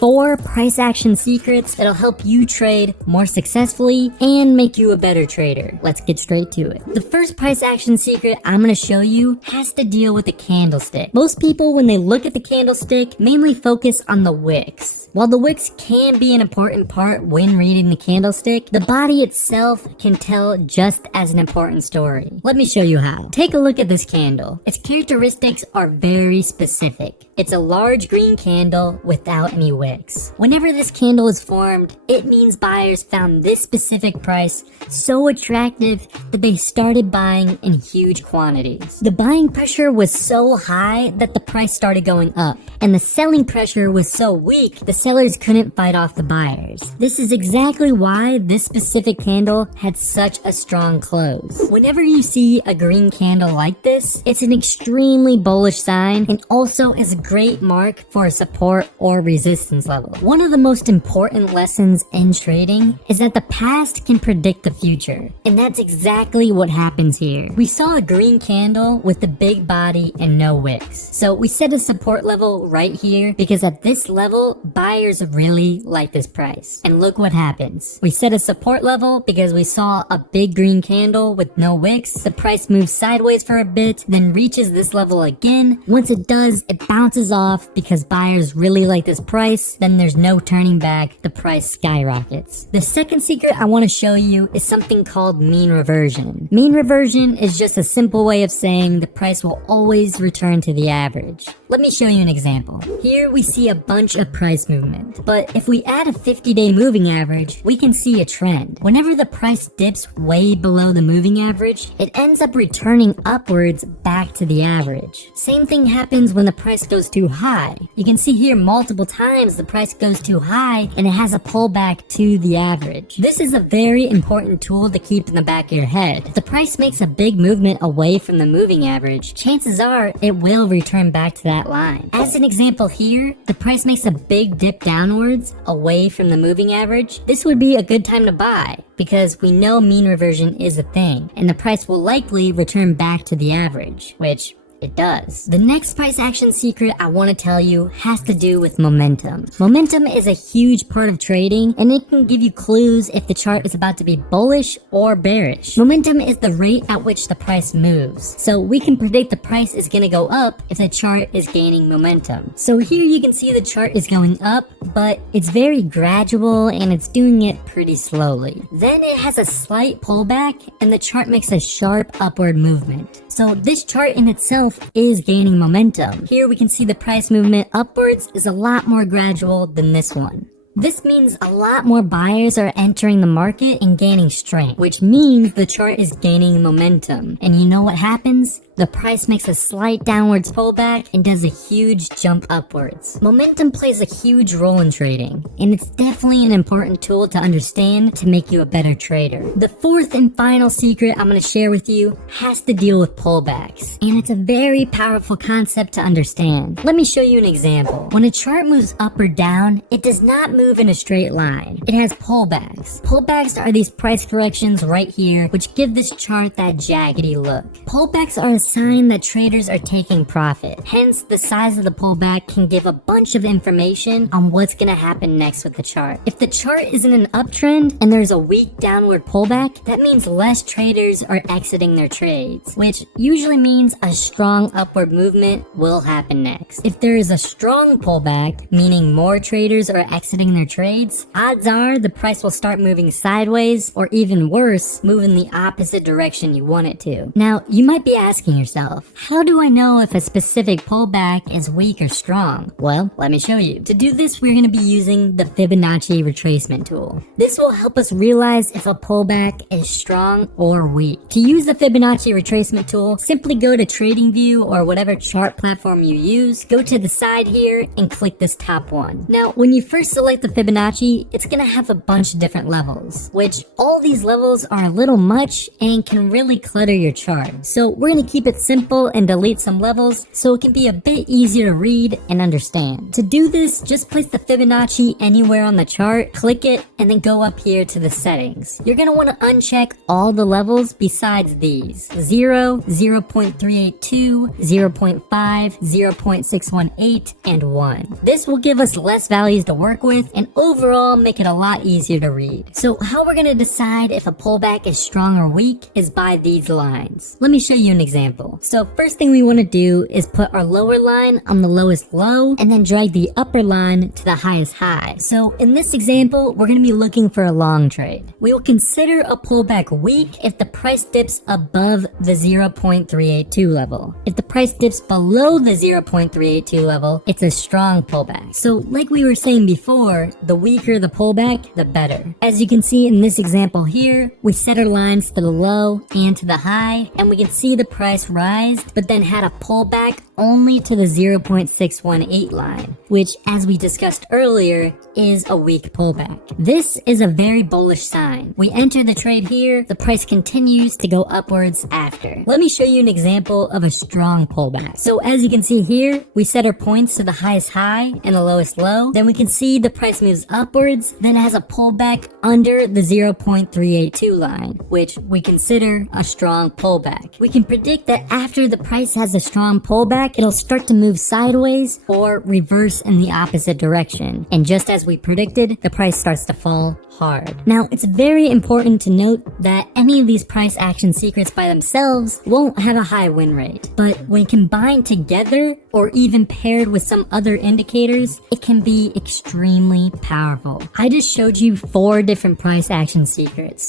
4 price action secrets that'll help you trade more successfully and make you a better trader. Let's get straight to it. The first price action secret I'm going to show you has to deal with the candlestick. Most people, when they look at the candlestick, mainly focus on the wicks. While the wicks can be an important part when reading the candlestick, the body itself can tell just as an important story. Let me show you how. Take a look at this candle. Its characteristics are very specific. It's a large green candle without any wicks. Whenever this candle is formed, it means buyers found this specific price so attractive that they started buying in huge quantities. The buying pressure was so high that the price started going up, and the selling pressure was so weak the sellers couldn't fight off the buyers. This is exactly why this specific candle had such a strong close. Whenever you see a green candle like this, it's an extremely bullish sign and also is a great mark for a support or resistance level. One of the most important lessons in trading is that the past can predict the future, and that's exactly what happens here. We saw a green candle with a big body and no wicks. So we set a support level right here because at this level, buyers really like this price. And look what happens. We set a support level because we saw a big green candle with no wicks. The price moves sideways for a bit, then reaches this level again. Once it does, it bounces off because buyers really like this price. Then there's no turning back. The price skyrockets. The second secret I want to show you is something called mean reversion. Mean reversion is just a simple way of saying the price will always return to the average. Let me show you an example. Here we see a bunch of price movement, but if we add a 50-day moving average, we can see a trend. Whenever the price dips way below the moving average, it ends up returning upwards back to the average. Same thing happens when the price goes too high. You can see here multiple times the price goes too high and it has a pullback to the average. This is a very important tool to keep in the back of your head. If the price makes a big movement away from the moving average, chances are it will return back to that line. As an example here, the price makes a big dip downwards away from the moving average. This would be a good time to buy because we know mean reversion is a thing and the price will likely return back to the average, which it does. The next price action secret I want to tell you has to do with momentum. Momentum is a huge part of trading and it can give you clues if the chart is about to be bullish or bearish. Momentum is the rate at which the price moves. So we can predict the price is going to go up if the chart is gaining momentum. So here you can see the chart is going up, but it's very gradual and it's doing it pretty slowly. Then it has a slight pullback and the chart makes a sharp upward movement. So this chart in itself is gaining momentum. Here we can see the price movement upwards is a lot more gradual than this one. This means a lot more buyers are entering the market and gaining strength, which means the chart is gaining momentum. And you know what happens? The price makes a slight downwards pullback and does a huge jump upwards. Momentum plays a huge role in trading, and it's definitely an important tool to understand to make you a better trader. The fourth and final secret I'm going to share with you has to deal with pullbacks, and it's a very powerful concept to understand. Let me show you an example. When a chart moves up or down, it does not move in a straight line. It has pullbacks. Pullbacks are these price corrections right here, which give this chart that jaggedy look. Pullbacks are a sign that traders are taking profit. Hence, the size of the pullback can give a bunch of information on what's going to happen next with the chart. If the chart is in an uptrend and there's a weak downward pullback, that means less traders are exiting their trades, which usually means a strong upward movement will happen next. If there is a strong pullback, meaning more traders are exiting their trades, odds are the price will start moving sideways or even worse, move in the opposite direction you want it to. Now, you might be asking yourself, how do I know if a specific pullback is weak or strong? Well, let me show you. To do this, we're going to be using the Fibonacci retracement tool. This will help us realize if a pullback is strong or weak. To use the Fibonacci retracement tool, simply go to TradingView or whatever chart platform you use, go to the side here and click this top one. Now, when you first select the Fibonacci, it's going to have a bunch of different levels, which all these levels are a little much and can really clutter your chart. So we're going to keep keep it simple and delete some levels so it can be a bit easier to read and understand. To do this, just place the Fibonacci anywhere on the chart, click it, and then go up here to the settings. You're going to want to uncheck all the levels besides these: 0, 0.382, 0.5, 0.618, and 1. This will give us less values to work with and overall make it a lot easier to read. So how we're going to decide if a pullback is strong or weak is by these lines. Let me show you an example. So first thing we want to do is put our lower line on the lowest low and then drag the upper line to the highest high. So in this example, we're going to be looking for a long trade. We will consider a pullback weak if the price dips above the 0.382 level. If the price dips below the 0.382 level, it's a strong pullback. So like we were saying before, the weaker the pullback, the better. As you can see in this example here, we set our lines to the low and to the high, and we can see the price rise, but then had a pullback only to the 0.618 line, which, as we discussed earlier, is a weak pullback. This is a very bullish sign. We enter the trade here, the price continues to go upwards after. Let me show you an example of a strong pullback. So as you can see here, we set our points to the highest high and the lowest low. Then we can see the price moves upwards, then has a pullback under the 0.382 line, which we consider a strong pullback. We can predict that after the price has a strong pullback, it'll start to move sideways or reverse in the opposite direction. And just as we predicted, the price starts to fall hard. Now, it's very important to note that any of these price action secrets by themselves won't have a high win rate. But when combined together or even paired with some other indicators, it can be extremely powerful. I just showed you 4 different price action secrets.